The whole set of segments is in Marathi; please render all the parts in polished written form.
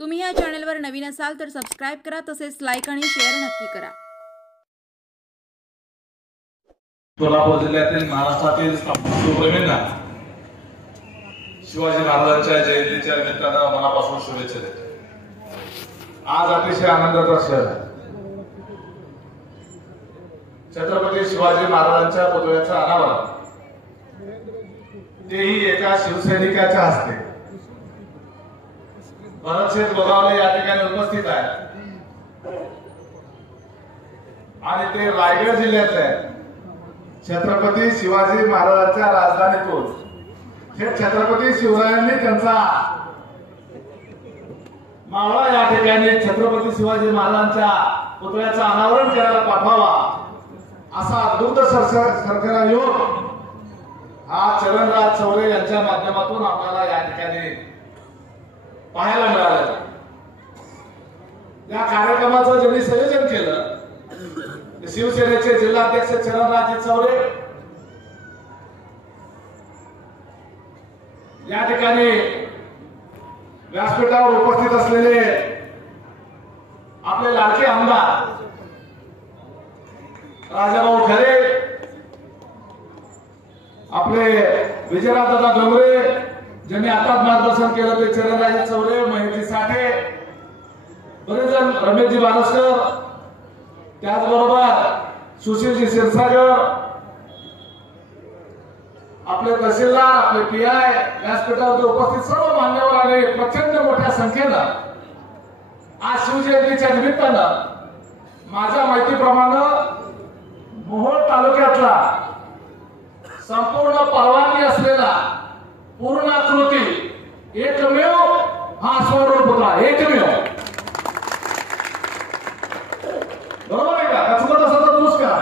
तुम्ही या चॅनलवर नवीन असाल तर सबस्क्राइब करा, तसेच लाईक आणि शेअर नक्की करा। सोलापूर जिल्ह्यातील महाराष्ट्रातील सुप्रेमींना शिवाजी महाराजांच्या जयंतीच्या निमित्तानं मनापासून शुभेच्छा देतो। आज अतिशय आनंदाचा क्षण आहे। छत्रपती शिवाजी महाराजांच्या पुतळ्याचं अनावरण तेही एका शिवसैनिकाच्या हस्ते भरतशेठ गोगावले या ठिकाणी उपस्थित आहे आणि ते रायगड जिल्ह्याचे आहे। छत्रपती शिवाजी महाराजांच्या राजधानीतून हे छत्रपती शिवरायांनी त्यांचा मावळा या ठिकाणी छत्रपती शिवाजी महाराजांच्या पुतळ्याचं अनावरण करायला पाठवावा असा दूत सरकार योग हा चरणराज चौरे यांच्या माध्यमातून आपल्याला या ठिकाणी पाहायला मिळालं। या कार्यक्रमाचं ज्यांनी संयोजन केलं शिवसेनेचे जिल्हाध्यक्ष चरणराज चौरे, या ठिकाणी व्यासपीठावर उपस्थित असलेले आपले लाडके आमदार राजाभाऊ खरे, आपले विजयरावदादा डोंगरे ज्यांनी आता मार्गदर्शन केलं ते चरणराज चौरे, महेशजी साठे, बरेच जण, रमेशजी बारसकर, त्याचबरोबर सुशीलजी क्षीरसागर, आपले तहसीलदार, आपले पीआय, व्यासपीठावर उपस्थित सर्व मान्यवर आणि प्रचंड मोठ्या संख्येनं आज शिवजयंतीच्या निमित्तानं माझ्या माहितीप्रमाणे मोहोळ तालुक्यातला संपूर्ण परवानगी असलेला पूर्णाकृती एकमेव हा अश्वारूढ पुतळा, एकमेव। बरोबर आहे का? चुकत असेल तर दुरुस्त करा।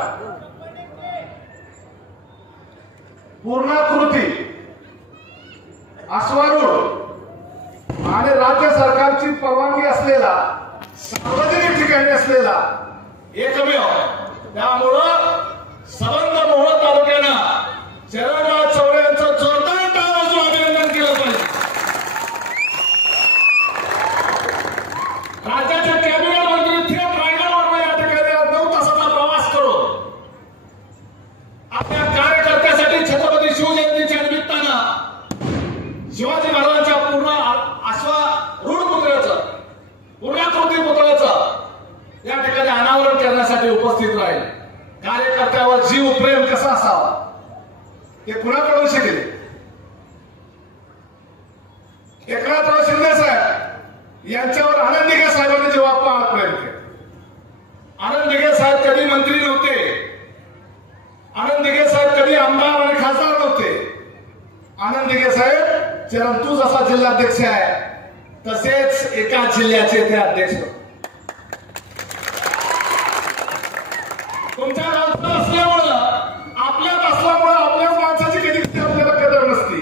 पूर्णाकृती अश्वारूढ आणि राज्य सरकारची परवानगी असलेला सार्वजनिक ठिकाणी असलेला एकमेव। त्यामुळं सबंध मोहोळ तालुक्यानं चरणराज चौरे यांचं जोरदार टाळ्यांचं अभिनंदन केलं पाहिजे। राज्याचे कॅबिनेट मंत्री थेट रायगडवर या ठिकाणी 9 तासाचा प्रवास करून आपल्या कार्यकर्त्यासाठी छत्रपती शिवजयंतीच्या निमित्तानं शिवाजी महाराजांच्या पूर्ण अश्वारूढ पुतळ्याचं, पूर्णाकृती पुतळ्याचं या ठिकाणी अनावरण करण्यासाठी उपस्थित राहील। कार्यकर्त्यावर जीव प्रेम कसा असावा ते कुणाकडून शिकले? एकनाथराव शिंदे साहेब यांच्यावर आनंद दिघे साहेबांनी जबाब प्रेम केले। आनंद दिघे साहेब कधी मंत्री नव्हते, आनंद दिघे साहेब कधी आमदार आणि खासदार नव्हते। आनंद दिघे साहेब चरण तू जसा जिल्हाध्यक्ष आहे तसेच एका जिल्ह्याचे ते अध्यक्ष। तुमच्या गावचं असल्यामुळं, आपल्यात असल्यामुळं आपल्याच माणसाची कधी आपल्याला कदर नसती।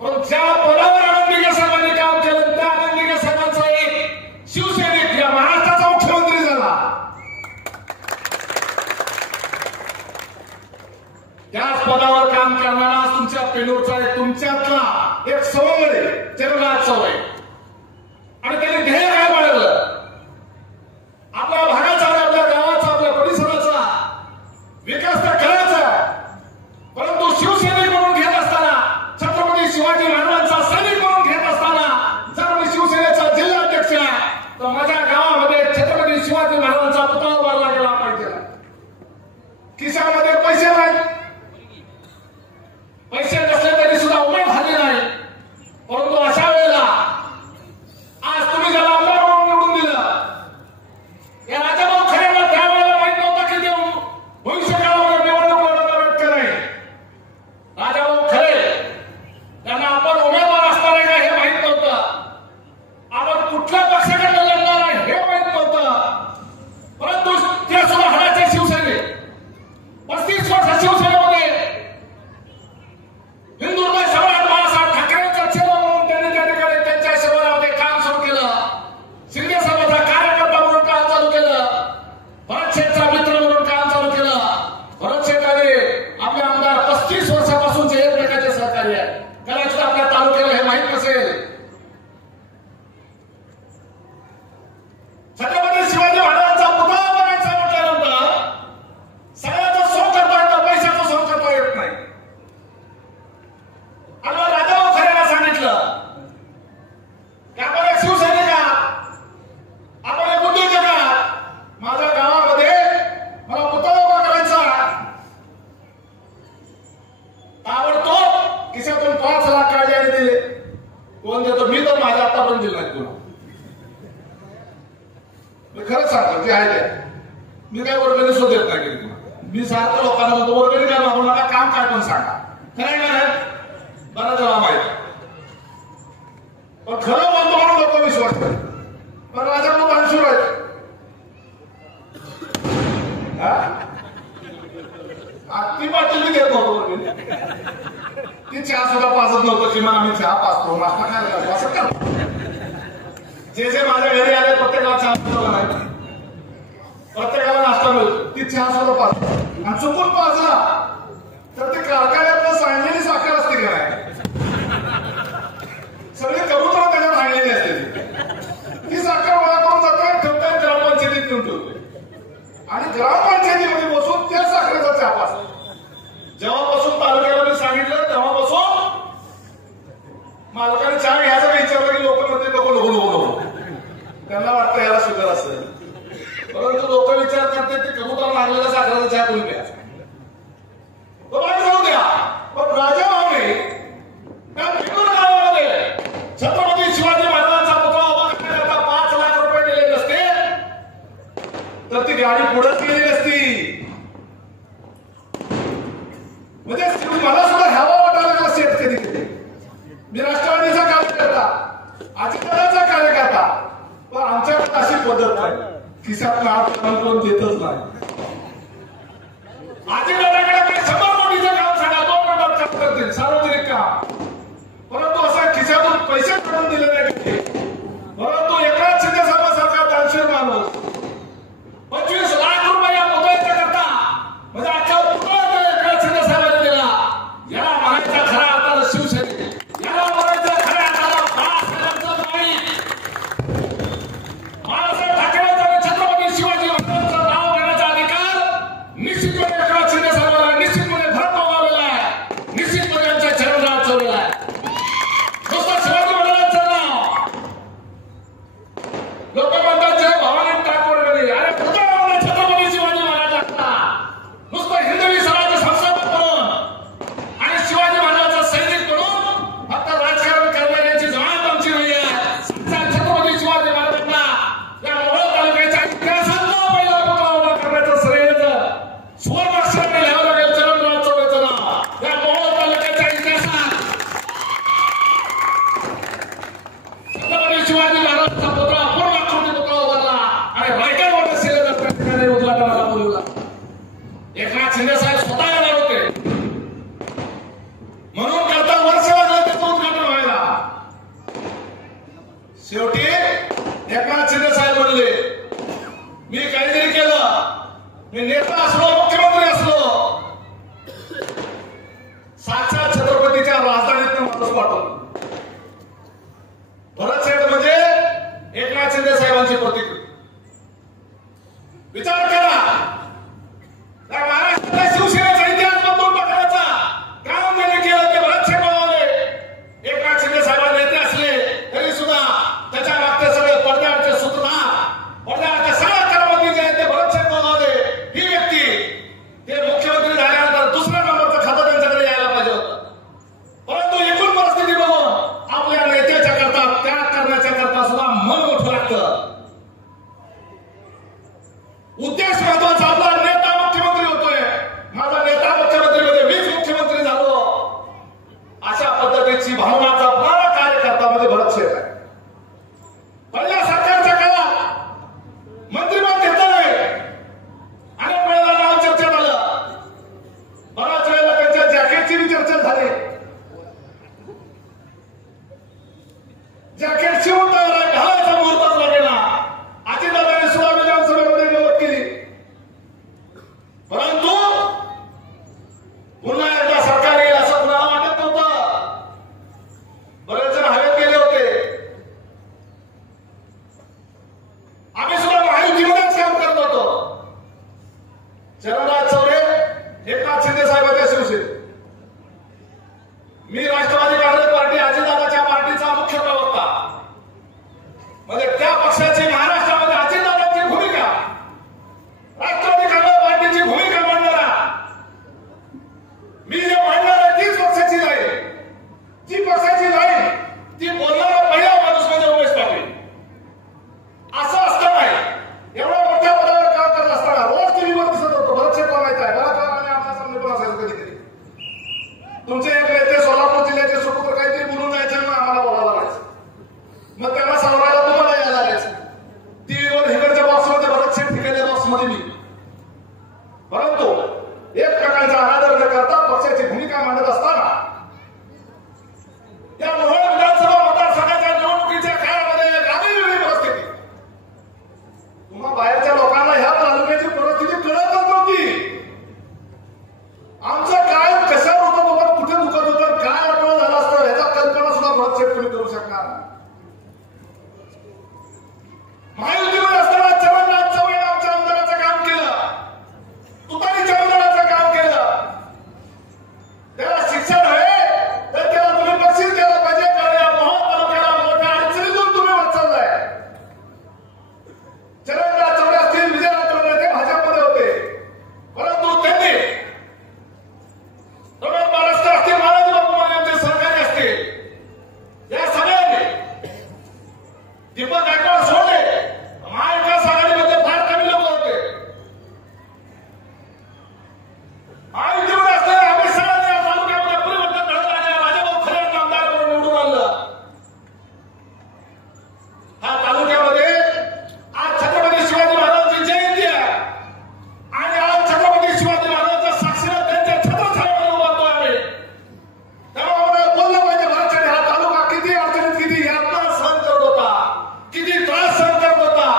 पण ज्या पदावर आनंद दिघे साहेबांनी काम केलं त्या आनंद दिघे साहेबांचा एक शिवसैनिक या महाराष्ट्राचा मुख्यमंत्री झाला। त्याच पदावर काम करणारा तुमच्या पेनूरचा एक, तुमच्यातला एक सवंगडी चरणराज चौरे, आणि त्यांनी ध्येय काय बाळगलं? आपल्या भागाचा, आपल्या गावाचा, आपल्या परिसराचा विकास तर करायचा, परंतु शिवसैनिक म्हणून घेत असताना, छत्रपती शिवाजी महाराजांचा सैनिक म्हणून घेत असताना जर मी शिवसेनेचा जिल्हाध्यक्ष आहे तर माझ्या गावामध्ये छत्रपती शिवाजी महाराजांचा पुतळा उभारला गेला पाहिजे। खिशामध्ये पैसे नाहीत, पैसे नसले तरी सुद्धा उमेद झाली नाही, परंतु अशा वेळेला पाठवून दिलं नाही तुला. मी खरंच सांगतो जे आहे ते. मी काय वर्गणी सुद्धा देत नाही कधी. मी सारखं लोकांना म्हणतो वर्गणी काय मागू नका, काम काय पण सांगा. खरं नाही बरं जेव्हा माहिती पण खरं म्हणतो म्हणून लोक विश्वास करतात. पण राजा मग अंशूर आहे ती पाटील मी देत नव्हतो. ती चहा सुद्धा पाजत नव्हतं. किमान आम्ही चहा पाजतो, नाश्ता खायला घालतो असं करतो. जे माझ्या घरी आले प्रत्येकाला चहा मिळतो नाही, प्रत्येकाला नाश्ता मिळतो. ती चहा सुद्धा पाजतो आणि चुकून पाजला तर ते कारखान्यातलं सांडलेली साखर असते का नाही, सगळे कबूतर त्याच्यात सांडलेली असते. ती साखर गोळा करून जातात ठेवतात ग्रामपंचायतीत घेऊन ठेवते आणि ग्रामपंचायतीमध्ये बसून त्या साखरेचा चहा पाजतात. जेव्हापासून तालुक्याला मी सांगितलं तेव्हापासून मालकाने चहा घ्यायचा विचारलं की लोक म्हणते नको नको नको नको, त्यांना वाटतं याला शुगर असेल. परंतु लोक विचार करते ते कबूतर लागलेला साखरेचा चहा करून द्या जाऊ द्या. पण राजा भावने त्या भिकूर गावामध्ये छत्रपती शिवाजी महाराजांचा पुतळा उभा करण्याकरता 5 लाख रुपये दिले नसते तर ती गाडी पुढेच गेली नसती. म्हणजे मला सुद्धा हवा वाटायला लागला सेट कधी कधी. मी राष्ट्रवादीचा कार्यकर्ता, अजितदादाचा कार्यकर्ता, पण आमच्याकडे अशी पद्धत नाही. खिशात नाक कोण देतच नाही. अजितदादाकडे 100 कोटीचं काम सांगा 2 नंबर काम करतील सार्वजनिक काम, परंतु असं खिशातून पैसे काढून दिले नाही. परंतु एकनाथ शिंदे साहेबांसारखा दानशूर माणूस 25 लाख रुपये या पुतळ्याच्या करता म्हणजे अख्खा पुतळा एकनाथ शिंदे साहेबांनी दिला. याला म्हणायचा खरा अर्थानं शिवसेने, याला म्हणायचं खऱ्या अर्थानं बाळासाहेबांचं पाणी. बाळासाहेब ठाकरेंचा छत्रपती शिवाजी महाराजांचं नाव घेण्याचा अधिकार निश्चितपणे एकनाथ शिंदे साहेबांना निश्चितपणे भरपावलेला आहे, निश्चितपणे त्यांच्या चरणात चढवलेला आहे. नुसतं शिवाजी महाराजांचं नाव लोक म्हणतात जय भवानी टाकवडे, अरे पुतळ्यामध्ये छत्रपती शिवाजी महाराजांचा नुसतं हिंदवी स्वराज्य संस्थापक म्हणून आणि शिवाजी महाराजांचा सैनिक म्हणून फक्त राजकारण करणाऱ्यांची जमात आमची नाही आहे. छत्रपती शिवाजी महाराजांना या मोहोळ तालुक्याच्या इतिहासातला पहिला पुतळा उभा करण्याचं श्रेय सुवर्णाक्षराने लिहावं लागेल. चरणराज चौबेचं नाव या मोहोळ तालुक्याच्या इतिहासात छत्रपती शिवाजी महाराजांचा पुतळा पूर्ण कोटी पुतळा उभारला आणि रायगडवर शिलेदार प्रत्येकाने उद्घाटनाला बोलवला. एकनाथ शिंदे साहेब स्वतः येणार होते म्हणून करता वर्ष लागलं त्याचं उद्घाटन व्हायला. शेवटी एकनाथ शिंदे साहेब म्हणले मी काहीतरी केलं, मी नेता असलो मुख्यमंत्री असलो साक्षात छत्रपतीच्या राजधानीत माणूस पाठवतो. भरत शेठ म्हणजे एकनाथ शिंदे साहेबांची प्रतिकृती. विचार करा त्या महाराष्ट्राच्या शिवसेनेचा इतिहास बदलून टाकण्याचा काम त्यांनी केलं ते भरत शेठ बनवले. एकनाथ शिंदे साहेबांचे नेते असले तरी सुद्धा त्याच्या मागचे सगळे पडद्यावरचे सूत्रधार, पडद्यावरचे सगळे कर्मचारी जे आहेत ते भरत शेठ बनवले. ही व्यक्ती ते मुख्यमंत्री झाल्यानंतर दुसऱ्या नंबरचं खातं त्यांच्याकडे यायला पाहिजे होतं. परंतु एकूण परिस्थिती बघून दीपक गायकवाड सोडले, महाविकास आघाडीमध्ये फार कमी लोक होते. महायुतीवर असलेल्या आम्ही सगळ्यांनी या तालुक्यामध्ये परिवर्तन घडवलं आणि राजाभाऊ खरे आमदार म्हणून निवडून आणलं. हा तालुक्यामध्ये आज छत्रपती शिवाजी महाराजांची जयंती आहे आणि आज छत्रपती शिवाजी महाराजांच्या साक्षीला त्यांच्या छत्रछायामध्ये उभारतोय आम्ही. तेव्हा आम्हाला बोललं पाहिजे मराठ्याने, हा तालुका किती अडचणीत, किती यातना सहन करत होता, किती त्रास सहन करत होता.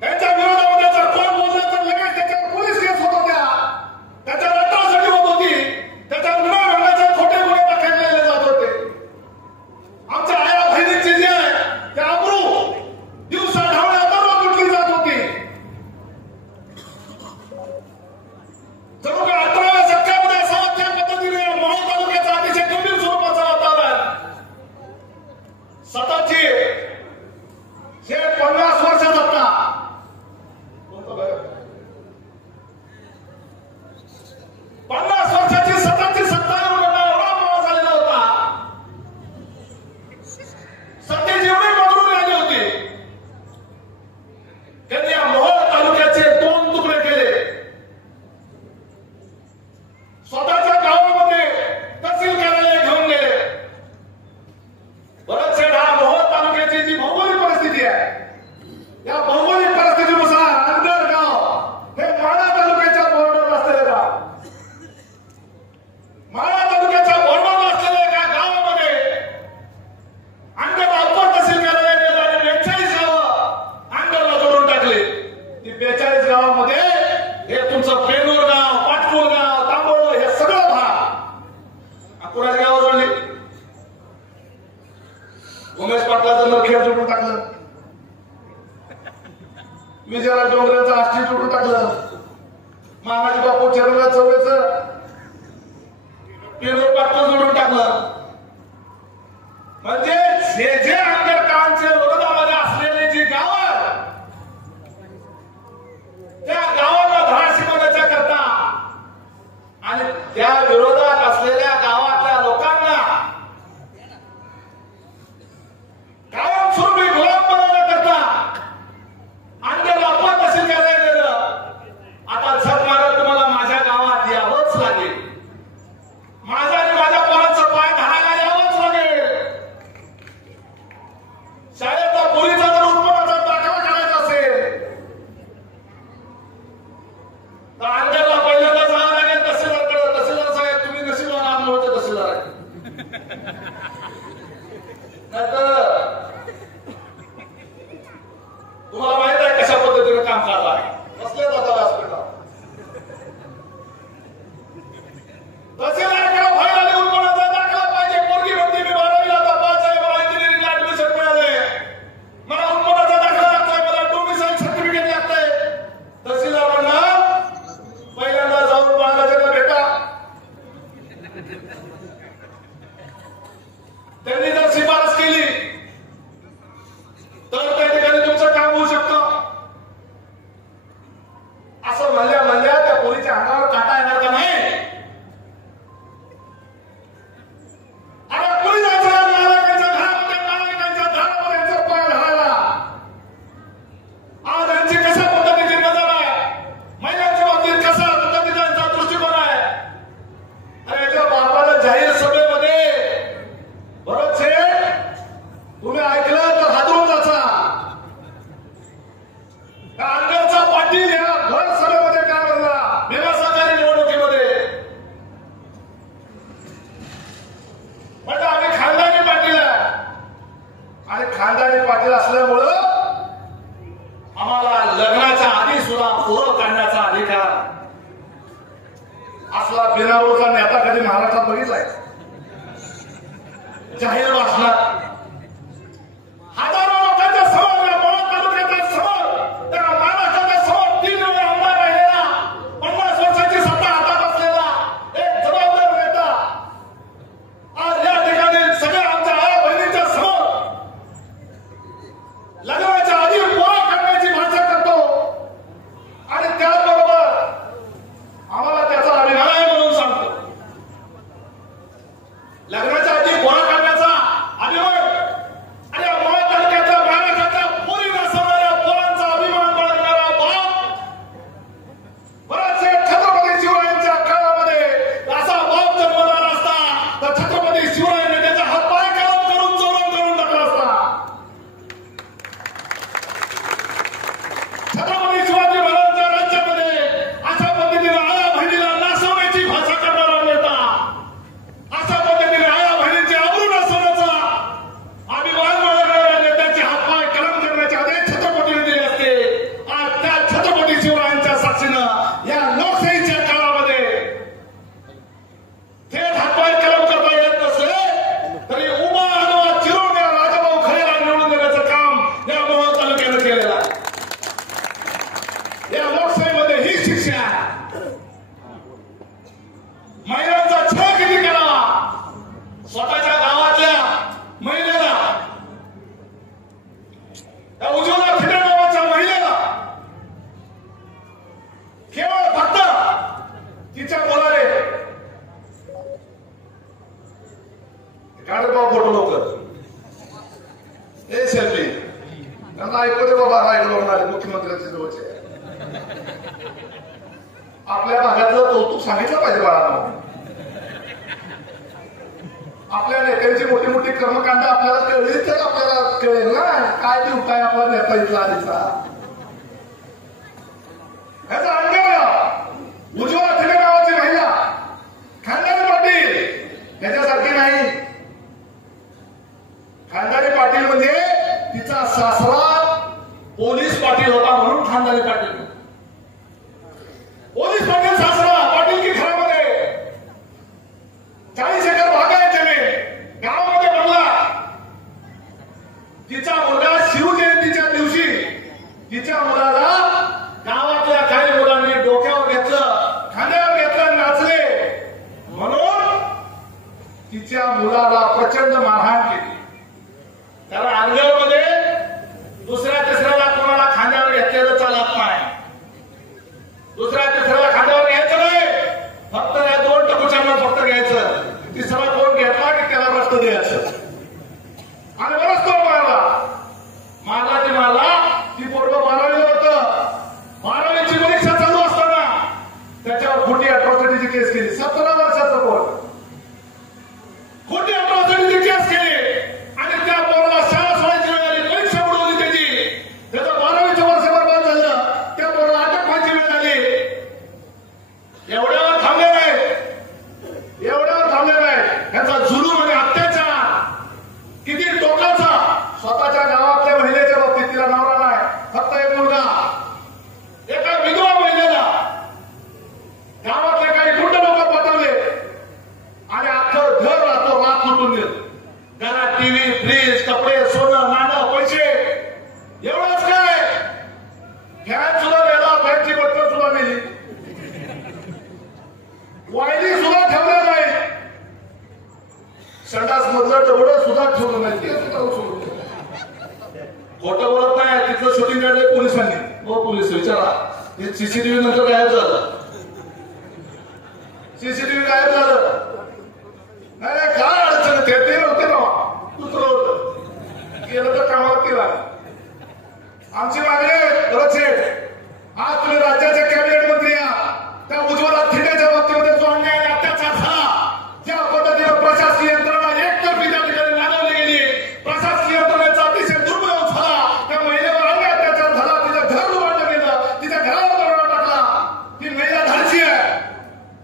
त्यांच्या विरोधामध्ये जर कोण बोललं तर लगेच त्याच्यावर पोलीस केस होत होत्या, त्याच्यावर अट्रॉसिटी होत होती, त्याच्यावर गुन्हा घडण्याचे खोटे गुन्हे दाखल जात होते. आमच्या आया बहिणीची जी आहे त्या अब्रू दिवसा ढवळ्या दररोज लुटली जात होती. जणू काय 18व्या शतकामध्ये असावं त्या पद्धतीने मोहोळ तालुक्याचा अतिशय गंभीर स्वरूपाचा वातावरण. सततची हे 50 वर्षात आता 50 वर्षाची सततची सत्ता एवढा मोह झालेला होता. सत्तेची एवढी मगरूर आली होती, त्यांनी या मोहोळ तालुक्याचे 2 तुकडे केले. स्वतःच्या गावामध्ये तहसील कार्यालय घेऊन गेले. बरेचसे मोहोळ तालुक्याची जी भौगोलिक परिस्थिती आहे, या भौगोलिक परिस्थितीनुसार अंदर गाव हे माळा तालुक्याच्या बॉर्डरला असलेले गाव. माळा तालुक्याच्या बॉर्डरला असलेल्या एका गावामध्ये अंदर अप्पर तहसील कार्यालय गेलं आणि 42 गावं अंदरला जोडून टाकली. ती 42 गावामध्ये हे तुमचं पेनूर गाव, पाटपूर गाव, तांबोळ हे सगळं भाग कुणाच्या गावावर जोडली. उमेश पाटलाचं नरखेड जोडून टाकलं, विजयराज डोंगरेचं आष्टी जोडून टाकलं, मामाजी बापू चरणराज चौरेचं पेनूर पाटलं जोडून टाकलं. म्हणजे जे जे आंबेडकरांच्या विरोधामध्ये असलेली जी गावं, त्या गावाला धाडसी करता आणि त्या विरोधात असलेल्या गावातल्या लोकांना कायमस्वरूपी गुलाम बनवण्याकरता अंदर अप्पर तहसील कार्यालय गेलं. आता झक मारत तुम्हाला माझ्या गावात यावंच लागेल, माझ्या आणि माझ्या पोरांचं पाय धरायला यावंच लागेल. शाळेचा पोलीचा जर उत्पन्नाचा दाखला करायचा असेल तर अंदरला पहिल्यांदा जावं लागेल तहसीलदारकडे. तहसीलदार साहेब तुम्ही नशीबवान आंदोलनाचे तहसीलदार आहे, नाहीतर तुम्हाला माहित आहे कशा पद्धतीने काम करता बसले जातात व्यासपीठावर. तहसीलदारकडे व्हायला आले उत्पन्नाचा दाखला पाहिजे. पोरगी म्हणते मी 12वीला तपास आहे, मला इंजिनिअरिंगला ऍडमिशन मिळाले, मला उत्पन्नाचा दाखला लागतोय, मला डोमिसाईल सर्टिफिकेट लागतंय. तहसीलदार म्हणणार पहिल्यांदा जाऊन बाळाला भेटा. त्यांनी जर शिफारस केली तर त्या ठिकाणी तुमचं काम होऊ शकतं. असं म्हणल्या त्या पोरीच्या अंगावर काटा येणार का नाही? अरे पोरी जायचं नागरिकांच्या घरामध्ये, नागरिकांच्या दारामध्ये यांचा पाय धरायला. आज यांची कशा पद्धतीची नजर आहे, महिलांच्या बाबतीत कसा पद्धतीचा यांचा दृष्टिकोन आहे. अरे एका बापाला जाहीर सभेमध्ये बरंचसे तुम्ही ऐकलं तर हादरून जाचा. अंगरचा पाटील या भर सभेमध्ये काय म्हणला मेगा सहकारी निवडणुकीमध्ये, म्हणजे आम्ही खानदानी पाटील आहे आणि खानदानी पाटील असल्यामुळं आम्हाला लग्नाच्या आधी सुद्धा पोरं काढण्याचा अधिकार. असला बिनारोचा नेता कधी महाराष्ट्रात बघितलाय? जाहीर भाषणात हजारो लोकांच्या समोर, मोहोळ तालुक्याच्या समोर, त्या महाराष्ट्राच्या समोर 3 वेळा आमदार राहिलेला, 50 वर्षाची सत्ता हातात असलेला एक जबाबदार नेता आज या ठिकाणी सगळ्या आमच्या आया बहिणींच्या समोर लग्नाच्या आधी पोरं काढण्याची भाषा करतो आणि त्याचबरोबर आम्हाला त्याचा अभिमान म्हणून सांगतो. लग्नाच्या आधी काढ बाबा फोटो लवकर. ए सेल्फी त्यांना ऐकू दे बाबा, रायगडवरून आले मुख्यमंत्र्यांचे जवळचे. आपल्या भागातलं कौतुक सांगितलं पाहिजे बाळांना. आपल्या नेत्यांची मोठी मोठी कर्मकांड आपल्याला कळली तर आपल्याला कळेल ना काय ते उपाय आपला नेता इथला आधीचा. ह्याचा अंगावर उज्ज्वला थिले नावाची महिला खानदानी पाटील याच्यासारखी नाही. खानदानी पाटील म्हणजे तिचा सासरा पोलीस पाटील होता म्हणून खानदानी पाटील. पोलीस पाटील सासरा पाटील की घरामध्ये 40 एकर भाग आहे जमीन गावामध्ये बनला. तिचा मुलगा शिवजयंतीच्या दिवशी तिच्या मुलाला गावातल्या काही मुलांनी डोक्यावर घेतलं, खांद्यावर घेतलं, नाचले म्हणून तिच्या मुलाला प्रचंड मारहाण केली. त्याला अंगलमध्ये दुसऱ्या तिसऱ्याला कोणाला खांद्यावर घेतलेलं चालत नाही. दुसऱ्या तिसऱ्याला खांद्यावर घ्यायचं नाही, फक्त या 2 टकुच्यांना फक्त घ्यायचं. तिसरा कोण घेतला की त्याला रक्त द्यायचं. आणि बरंच तो मारला ती मारला. ती पोरग 12वीला होतं. 12वीची परीक्षा चालू असताना त्याच्यावर खोटी अट्रॉसिटीची केस केली. 17 वर्षाचं पोर खोटी अट्रॉसिटीची केस केली आणि त्या पोराला शाळा सोडायची वेळ आली, परीक्षा बुडवली त्याची. त्याचं 12वीचं वर्ष बरबाद झालं. त्या पोराला अटक व्हायची वेळ आली. एवढ्यावर थांबले नाही, एवढ्यावर थांबले नाही. याचा जुलूम आणि अत्याचार किती टोकाचा. स्वतःच्या गावातल्या महिलेच्या बाबतीत तिला नवरा नाही, फक्त एक मुलगा. एका विधवा महिलेला गावातले काही गुंड लोक पटवले आणि अख्खं घर राहतो रात लुटून गेलं. घरात टीव्ही, फ्रीज, कपडे, सोनं, नाणं, पैसे एवढंच काय, फॅन सुद्धा गेला, फॅनची बटन सुद्धा नेली, वायरी सुद्धा ठेवल्या नाही, संडास मधलं डबडं सुद्धा ठेवलं नाही. ते सुद्धा उचलून खोटं बोलत नाही. तिथलं शूटिंग काढलंय पोलिसांनी. हो पोलीस विचारा, हे सीसीटीव्ही नंतर गायब झालं. सीसीटीव्ही गायब झालं. नाही काय अडचण ते नव्हते ना, दुसरं होतं. गेलं तर कामावर केला. आमची मागणी रचेट, आज तुम्ही राज्याचे कॅबिनेट मंत्री आहात. त्या उज्ज्वला थिटेच्या बाबतीमध्ये जो अन्याय आणि अत्याचार झाला, ज्या पद्धतीनं प्रशासकीय यंत्रणा एकतर्फी त्या ठिकाणी लादवली गेली, प्रशासकीय यंत्रणेचा अतिशय दुर्बळ झाला. त्या महिलेवर अन्याय अत्याचार झाला. तिचं घर लुबाडलं गेलं, तिच्या घरावर दरोडा टाकला. ती महिला धाडसी आहे,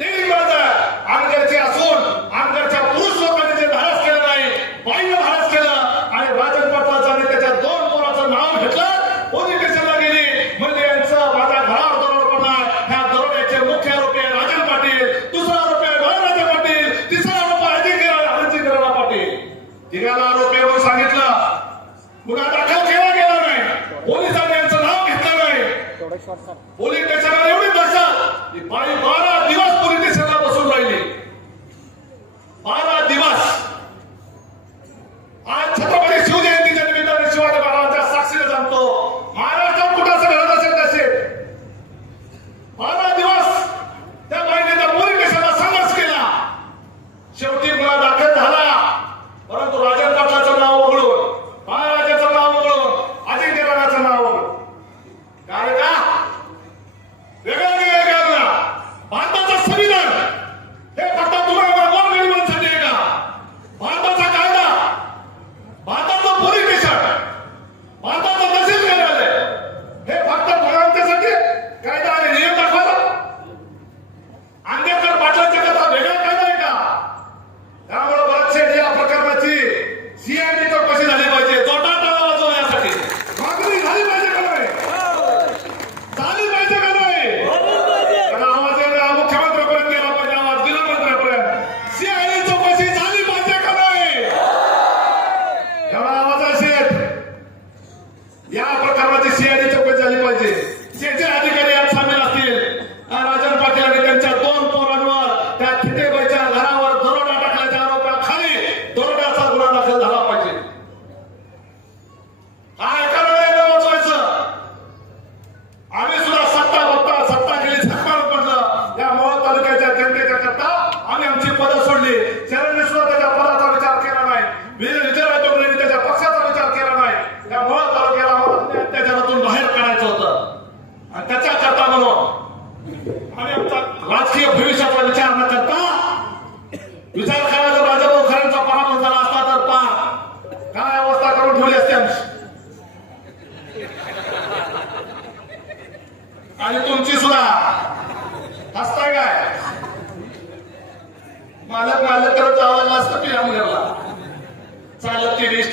टेलिंगबाज आहे. अनगरची असून अनगरच्या पुरुष लोकांनी जे धाडस केलं नाही, बाईनं धाडस केलं आणि राजन पाटलाचं आणि त्याच्या 2 पोराचं नाव घेतलं, पोलीस स्टेशनला गेली. म्हणजे यांचं माझ्या घरावर दरोडा पडणार. ह्या दरोड्याचे मुख्य आरोपी आहे राजन पाटील, दुसरा आरोपी आहे बळवंत पाटील, तिसरा आरोपी अजिंक्यराव पाटील. तिघाला आरोपी म्हणून सांगितलं. गुन्हा दाखल केला गेला नाही, पोलिसांनी यांचं नाव घेतलं नाही. पोलीस स्टेशनला एवढी दहशत की बाई 12 दिवस पोलीस स्टेशनला बसून राहिली. 12 दिवस. आज छत्रपती शिवजयंतीच्या निमित्ताने शिवाजी महाराजांच्या साक्षीने सांगतो, महाराष्ट्रात कुठं असं घडत असेल तसे 12 दिवस त्या बाईने त्या पोलीस स्टेशनला संघर्ष केला. शेवटी गुन्हा दाखल झाला, परंतु राजन पाटलाचं नाव वगळून, महाराजांचं नाव वगळून, अजिंक्यरावाचं नाव वगळून. काय का वेगळा वेगळा भारताचा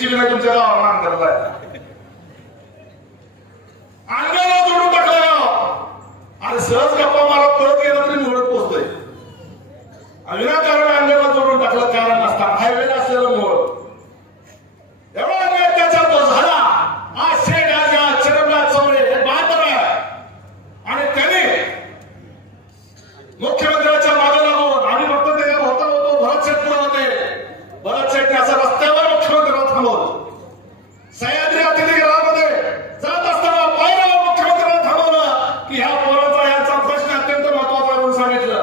मीची बी नाही तुमच्या गावाला अंगाला आहे. अंगाला जोडून टाकलं आणि सहज गप्पा मला परत गेला तरी मुळत पोचतोय. विनाकारण अंगाला जोडून टाकलं कारण नसताना हायवे असलेलं मूळ एवढा अन्याय त्याचा तो झाला. आज शेठ आजा चरणराज चौरे हे बहादर आहे आणि त्याने मुख्यमंत्र्यांच्या मागे लागून आम्ही फक्त त्याच्या होता होतो भरत शेठ पुढे होते. भरत शेठ त्याच्या रस्त्यावर मुख्यमंत्र्यांना थांबवलं. सह्याद्री अतिथीगृहामध्ये जात असताना पाहिलं मुख्यमंत्र्यांना थांबवलं की ह्या पोराचा यांचा प्रश्न अत्यंत महत्वाचा म्हणून सांगितलं.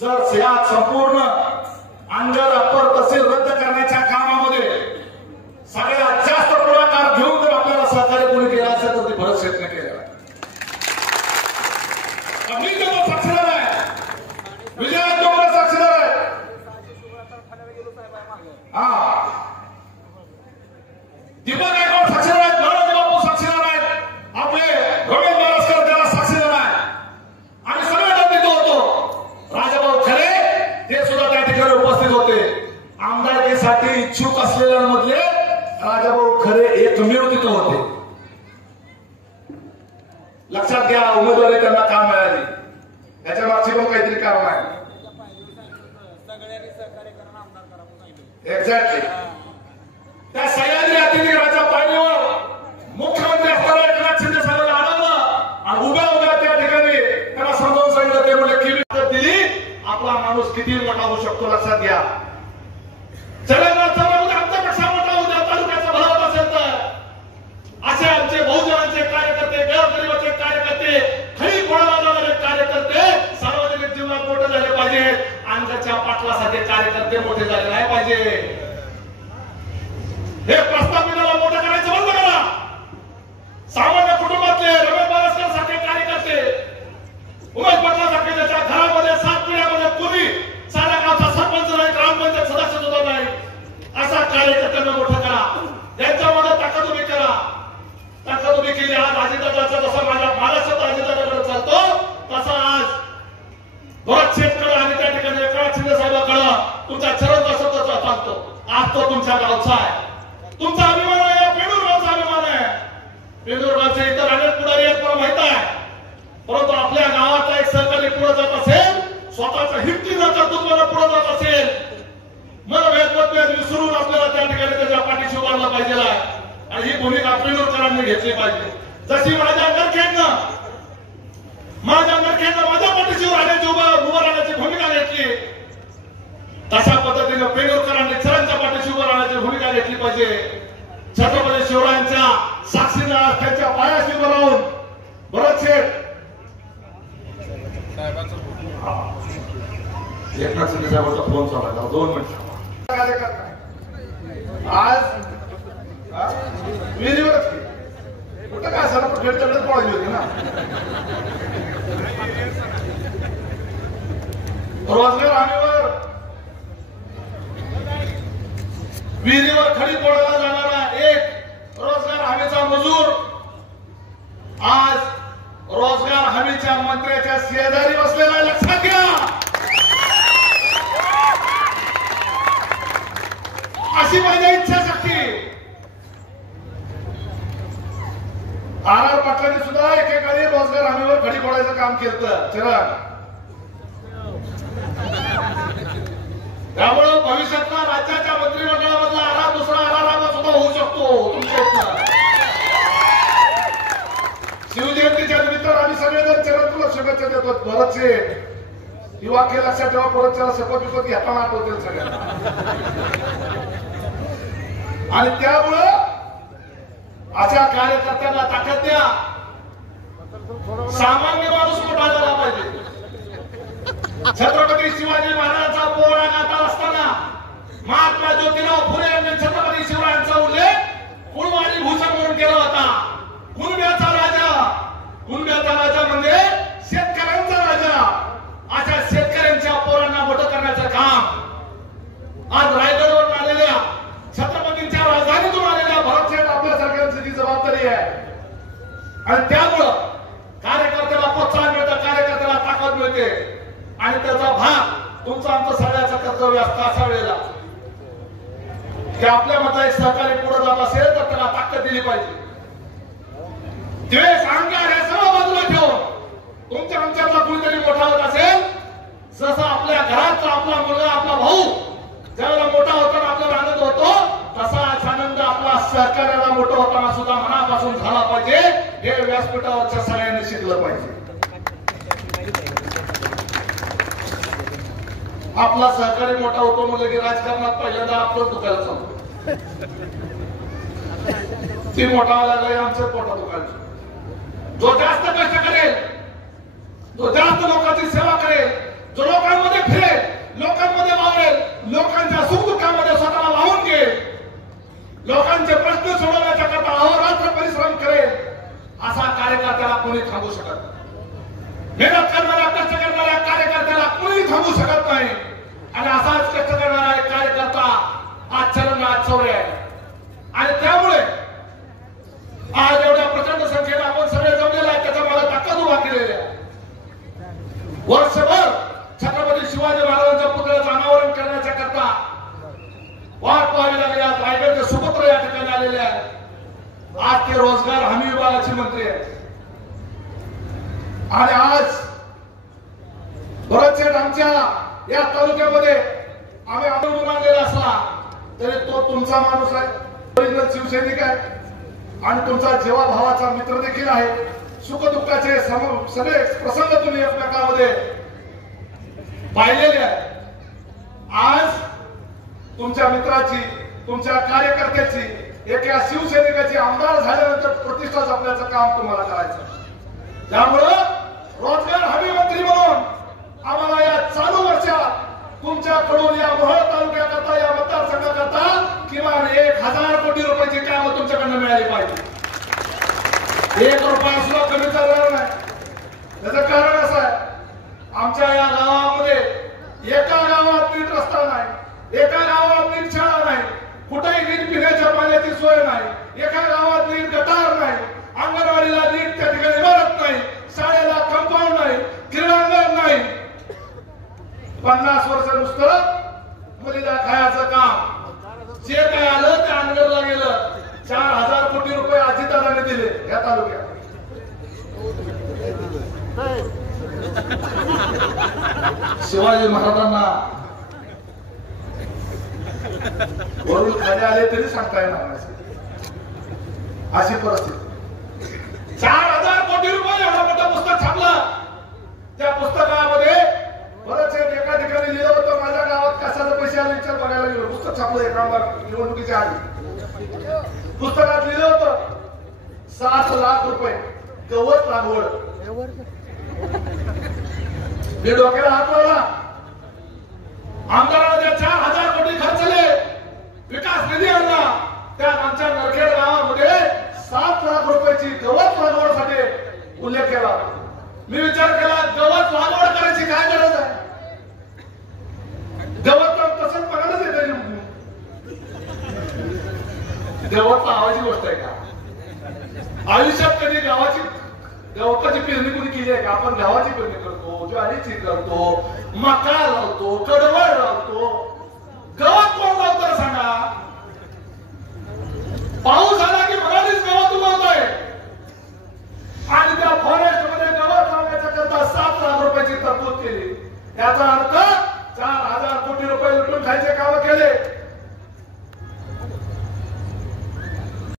जर या संपूर्ण अंगर अप्पर तहसील रद्द करण्याच्या कामामध्ये सगळ्यात जास्त पुढाकार घेऊन जर आपल्याला सहकार्य कोणी केलं असेल तर ते भरत शेठने केलं. मी त्याला साक्षीदार आहे, विजयात डोंगरे साक्षीदार आहे. हा दीपक गायकवाड साक्षीदार आहेत, नानाजी बापू साक्षीदार आहेत, आपले रमेश बारसकर त्याला साक्षीदार आहे आणि सगळ्यांना तिथं होतो. राजाभाऊ खरे ते सुद्धा त्या ठिकाणी उपस्थित होते. आमदारकीसाठी इच्छुक असलेल्यांमधले राजाभाऊ खरे एकमेव तिथं होते. लक्षात घ्या, उमेदवारी त्यांना का मिळाली त्याच्या मागची पण काहीतरी कारण आहे. एक्झॅक्टली त्या सह्याद्री अतिथीगृहाच्या पायरीवर मुख्यमंत्री असताना एकनाथ शिंदे साहेबांना अडवलं आणि उभ्या उभ्या त्या ठिकाणी त्यांना समजावून सांगितलं. ते म्हणजे केली दिली आपला माणूस किती मोठा होऊ शकतो लक्षात घ्या. आमच्यापेक्षा मोठा होऊ द्या, तालुक्याचा भला होत असेल तर असे आमचे बहुजनांचे कार्यकर्ते, गोरगरिबाचे कार्यकर्ते, खरी कोणाला जाणारे कार्यकर्ते सार्वजनिक जीवनात मोठे झाले पाहिजे. अंगाच्या पाटलासाठी कार्यकर्ते मोठे झाले नाही पाहिजे. हे प्रस्ताविताला मोठं करायचं बंद करा. सामान्य कुटुंबातले रमेश बारसकर सारखे कार्यकर्ते, उमेश पाटला सारखे त्याच्या घरामध्ये 7 पिढ्यामध्ये कोणी साऱ्या गावचा सरपंच नाही, ग्रामपंचायत सदस्य सुद्धा नाही असा कार्यकर्त्यांना मोठं करा. त्यांच्यामध्ये ताकद उभी करा. ताकद उभी केली. आज अजितदादाचा जसा माझ्या महाराष्ट्रात अजितदादाकडे चालतो तसा आज भरत शेठकडे आणि त्या ठिकाणी एकनाथ शिंदे साहेबांकडे तुमचा चरण दशरथाचा चालतो. आज तो तुमच्या गावचा आहे, तुमचा अभिमान आहे, पेडूर गावचा अभिमान आहे. पेडूर गावचे इतर अनेक पुढारी आहेत मला माहित आहे, परंतु आपल्या गावाचा एक सहकारी पुढे जात असेल, स्वतःच्या हिमतीनं कर्तृत्वानं पुढे जात असेल, मतभेद विसरून आपल्याला त्या ठिकाणी त्याच्या पाठीशी उभारला पाहिजे आणि ही भूमिका पेडूरकरांनी घेतली पाहिजे. जशी माझ्या अंगरखेडनं माझ्या पाठीशी उभं राहण्याची भूमिका घेतली तशा पद्धतीने पेडूरकरांनी चरणच्या पाठीशी उभं राहण्याची भूमिका घेतली पाहिजे. छत्रपती शिवरायांच्या साक्षीदार त्यांच्या पायाशी उभं राहून भरत शेठ एकनाथ शिंदे साहेबांचा फोन चालला 2 मिनिट आज विहिरीवरच कुठं काय असं कुठे पळाली होती ना. रोजगार हमीवर विहिरीवर खडी फोडायला जाणारा एक रोजगार हमीचा मजूर आज रोजगार हमीच्या मंत्र्याच्या शेजारी बसलेला लक्षात घ्या. अशी माझी इच्छाशक्ती. आर पाटलांनी सुद्धा एकेकाळी रोजगार हमीवर खडी फोडायचं काम केलं. चरण त्यामुळे भविष्यातला राज्याच्या मंत्रिमंडळामधला आराम दुसरा आराम सुद्धा होऊ शकतो तुमच्या. शिवजयंतीच्या निमित्त आम्ही सगळेजण चरण तुला शुभेच्छा देतो. भरत शेठ ही वाक्य लक्षात ठेवा. परतच्याला शपथ विपत घेताना आठवतील सगळ्यांना. आणि त्यामुळं अशा कार्यकर्त्यांना ताकद द्या. सामान्य माणूस मोठा झाला पाहिजे. छत्रपती शिवाजी महाराजांचा पोळा गाता असताना महात्मा ज्योतिराव फुले यांनी छत्रपती शिवरायांचा उल्लेख कुणवारी भूषण म्हणून केला होता. कुणब्याचा राजा म्हणजे शेतकऱ्यांचा राजा. अशा शेतकऱ्यांच्या पोरांना मोठं करण्याचं काम आज रायगडवरून आलेल्या छत्रपतींच्या राजधानीतून आलेल्या भरत शेठ आपल्या सगळ्यांची जबाबदारी आहे. आणि त्यामुळं कार्यकर्त्याला प्रोत्साहन मिळतं, कार्यकर्त्याला ताकद मिळते आणि त्याचा भाग तुमचं आमचं सगळ्याचं कर्तव्य असतं. अशा वेळेला की आपल्या मधला एक सहकारी पुढे जात असेल तर त्याला ताकद दिली पाहिजे. द्वेष, अहंकार हे सर्व बाजूला ठेवून तुमच्या आमच्यातला कुणीतरी मोठा होत असेल, जसा आपल्या घरातला आपला मुलगा आपला भाऊ ज्यावेळेला मोठा होताना आपल्याला आनंद होतो, तसाच आनंद आपला सहकार्याला मोठा होताना सुद्धा मनापासून झाला पाहिजे. हे व्यासपीठावरच्या सगळ्यांनी शिकलं पाहिजे. आपला सहकारी मोठा होतो म्हणजे की राजकारणात पहिल्यांदा आपलं दुखायला चालतो. ती मोठा लागला आमचं पोटा दुखायचं. जो जास्त कष्ट करेल, जो जास्त लोकांची सेवा करेल, जो लोकांमध्ये फिरेल, लोकांमध्ये वावरेल, लोकांच्या सुखदुःखामध्ये स्वतःला लावून घेईल, लोकांचे प्रश्न सोडवण्याच्या करता अहोरात्र परिश्रम करेल, असा कार्यकर्त्याला कोणी थांबू शकत नाही. मेहनत करणाऱ्या कष्ट करणाऱ्या कार्यकर्त्याला कोणी थांबू शकत नाही. आणि असाच कष्ट करणारा एक कार्यकर्ता आज चरणराज चौरे आहे. आणि त्यामुळे आज एवढ्या प्रचंड संख्येने आपण सगळे जमलेले आहेत, त्याच्या मला ताकद उभा केलेली आहे. वर्षभर छत्रपती शिवाजी महाराजांच्या पुतळ्याचं अनावरण करण्याच्या करता वाट पाहावी लागली. आज रायगडचे सुपुत्र या ठिकाणी आलेले आहेत. आज ते रोजगार हमी विभागाचे मंत्री आहेत. आणि आज भरत शेठ आमच्या या तालुक्यामध्ये आम्ही आंदोलन आणलेला असला तरी तो तुमचा माणूस आहे, ओरिजिनल शिवसैनिक आहे आणि तुमचा जेव्हा भावाचा मित्र देखील आहे. सुखदुःखाचे सगळे प्रसंग तुम्ही एकमेकांमध्ये पाहिलेले आहे. आज तुमच्या मित्राची, तुमच्या कार्यकर्त्याची, एका शिवसैनिकाची आमदार झाल्यानंतर प्रतिष्ठा जपण्याचं काम तुम्हाला करायचं. त्यामुळं रोजगार हमी मंत्री म्हणून आम्हाला या चालू वर्षात तुमच्याकडून या मोहोळ तालुक्याकरता, या मतदारसंघाकरता किमान 1000 कोटी रुपयाची कामं तुमच्याकडनं मिळाली पाहिजे. 1 रुपया सुद्धा कमी चालणार नाही. त्याचं कारण असं आहे, आमच्या या गावामध्ये एका गावात नीट रस्ता नाही, एका गावात नीट शाळा नाही, कुठेही नीट पिण्याच्या पाण्याची सोय नाही, एका गावात नीट गटार नाही, अंगणवाडीला नीट त्या ठिकाणी इमारत नाही, शाळेला कंपाऊंड नाही, क्रीडांगण नाही. 50 वर्ष नुसतं मुलीला खायचं काम, जे काय आलं ते अनगरला गेलं. 4000 कोटी रुपये अजितदादांनी दिले या तालुक्यात. शिवाजी महाराजांना वरून खाली आले तरी सांगता येणार नाही अशी परिस्थिती. 4000 कोटी रुपये एवढं मोठं पुस्तक छापलं. त्या पुस्तकामध्ये बरंच एका ठिकाणी लिहिलं होतं, माझ्या गावात कशाचे पैसे आले विचार बघायला गेलो. पुस्तक छापलं एका निवडणुकीच्या आधी. पुस्तकात लिहिलं होतं 7 लाख रुपये गवत लागवड. मी डोक्याला हात लावला. आमदारांना 4000 कोटी खर्चले, विकास निधी आणला. त्या आमच्या नरखेड गावामध्ये 7 लाख रुपयाची गवत लागवडसाठी उल्लेख केला. मी विचार केला, गवत लागवड करायची काय गरज आहे? गवत तर तसंच पगारच येते. गवत लावायची गोष्ट आहे का? आयुष्यात कधी गवताची पेरणी कुणी केली आहे का? आपण गव्हाची पेरणी करतो, ज्वारीची करतो, मका लावतो, कडवळ लावतो. गवत कोण लावतं सांगा? पाऊस आला की मराठीच गवत उगवतोय. आणि त्या फॉरेस्ट मध्ये गवत लावण्याच्या करता 7 लाख रुपयाची तरतूद केली. याचा अर्थ 4000 कोटी रुपये लुटून खायचे काम केले.